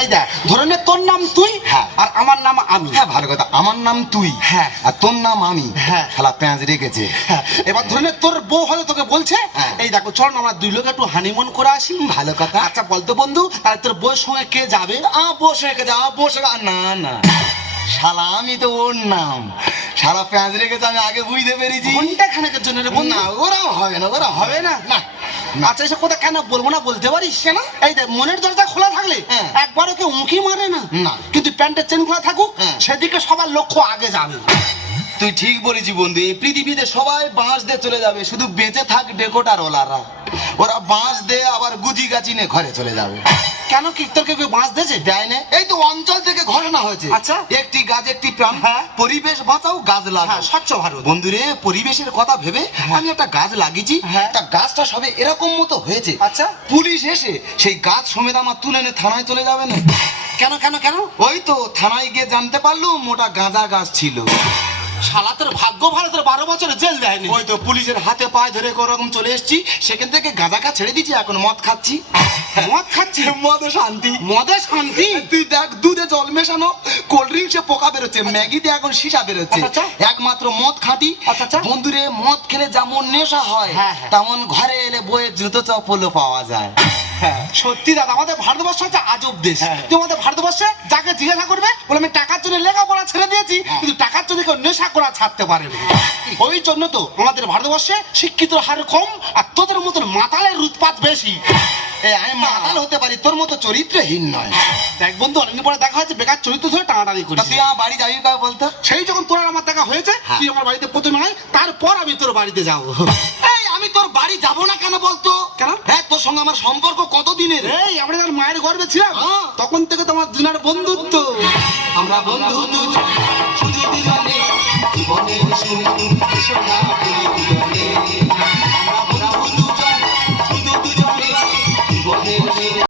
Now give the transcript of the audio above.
এই দেখ, ধরে নে তোর নাম তুই, হ্যাঁ। আর আমার নাম আমি। হ্যাঁ ভালো কথা, আমার নাম তুই, হ্যাঁ। আর তোর নাম আমি। হ্যাঁ। শালা পেঁয়াজ রেখেছে। হ্যাঁ, এবার ধরে নে তোর বউ হয়তো তোকে বলছে, হ্যাঁ। এই দেখো চল না আমরা দুই লোক একটু হানিমুন করে আসি। ভালো কথা। আচ্ছা বলতো বন্ধু, তাহলে তোর বউয়ের সঙ্গে কে যাবে? বসে রেখেছে, বসে না না, শালা আমি তো ওর নাম, শালা পেঁয়াজ রেখেছে, আমি আগে বুঝতে পেরেছি। ঘন্টা খানেকের জন্য রে বন্ধু। না ওরা হবে না, ওরা হবে না? না। আচ্ছা এসব কথা কেন বলবো না, বলতে পারিস কেন? এই দেখ, মনের দরজা খোলা থাকলে হ্যাঁ। একবারও কেউ উঁকি মারে না। না। কিন্তু প্যান্টের চেন খোলা থাকুক, হ্যাঁ। সেদিকে সবার লক্ষ্য আগে যাবে। তুই ঠিক বলেছি বন্ধু, এই পৃথিবীতে সবাই বাঁশ দিয়ে চলে যাবে, শুধু বেঁচে থাক ডেকোটার ওলারা। ওরা বাঁশ দিয়ে আবার গুজি গাছি নিয়ে ঘরে চলে যাবে। কেন কি তোর কেউ বাঁশ দিয়েছে? দেয় না, এই তো অঞ্চল থেকে ঘোষণা হয়েছে, আচ্ছা। একটি গাছ একটি প্রাণ, হ্যাঁ। পরিবেশ বাঁচাও গাছ লাগাও। হ্যাঁ, স্বচ্ছ ভারত। বন্ধুরে, পরিবেশের কথা ভেবে আমি একটা গাছ লাগিয়েছি। হ্যাঁ। তা গাছটা সবে এরকম মতো হয়েছে, আচ্ছা। পুলিশ এসে সেই গাছ সমেত আমার তুলে এনে থানায় চলে যাবে না। কেন কেন কেন? ওই তো থানায় গিয়ে জানতে পারলো মোটা গাঁজা গাছ ছিল। শালা তোর ভাগ্য ভালো, তোর 12 বছরে জেল দেয়নি। ওই তো পুলিশের হাতে পায়ে ধরে কোরকম চলে এসেছি, সেখান থেকে গাঁজা খা ছেড়ে দিচ্ছি, এখন মদ খাচ্ছি। মদ খাচ্ছি? মদে শান্তি। মদে শান্তি? তুই দেখ, দুধে জল মেশানো, কোল্ড ড্রিঙ্কসে পোকা বেরোচ্ছে, ম্যাগিতে এখন সীসা বেরোচ্ছে, আচ্ছা। একমাত্র মদ খাঁটি। আচ্ছা। বন্ধুরে, মদ খেলে যেমন নেশা হয়, হ্যাঁ, হ্যাঁ। তেমন ঘরে এলে বইয়ের জুতো চপ্পলও পাওয়া যায়। হ্যাঁ, সত্যি দাদা, আমাদের ভারতবর্ষ হচ্ছে আজব দেশ। হ্যাঁ। তুই আমাদের ভারতবর্ষে যাকে জিজ্ঞাসা করবে বলে আমি টাকার জন্য লেখাপড়া ছেড়ে দিয়েছি, কিন্তু টাকার জন্য কেউ নেশা করা ছাড়তে পারে না। ওই জন্য তো আমাদের ভারতবর্ষে শিক্ষিত হার কম, আর তোদের মতন মাতালের উৎপাত বেশি। আমি মাতাল হতে পারি, তোর মতো চরিত্রহীন নয়। দেখ বন্ধু, অনেকদিন পরে দেখা হচ্ছে, বেকার চরিত্র ধরে টানাটানি তা করিস। তুই আমার বাড়ি যাবি কবে বলতো? সেই যখন তোর আর আমার দেখা হয়েছে, হ্যাঁ। তুই আমার বাড়িতে প্রথমে আয়, তারপর আমি তোর বাড়িতে যাবো। এই আমি তোর বাড়ি যাব না কেন বলতো? কেন? হ্যাঁ, তোর সঙ্গে আমার সম্পর্ক কত দিনের? এই আমরা যখন মায়ের গর্ভে ছিলাম, হ্যাঁ। তখন থেকে তোমার দুজনের বন্ধুত্ব। আমরা বন্ধু দুজন, শুধু দুজনে, জীবনের সুখ, সোনা দুজনে।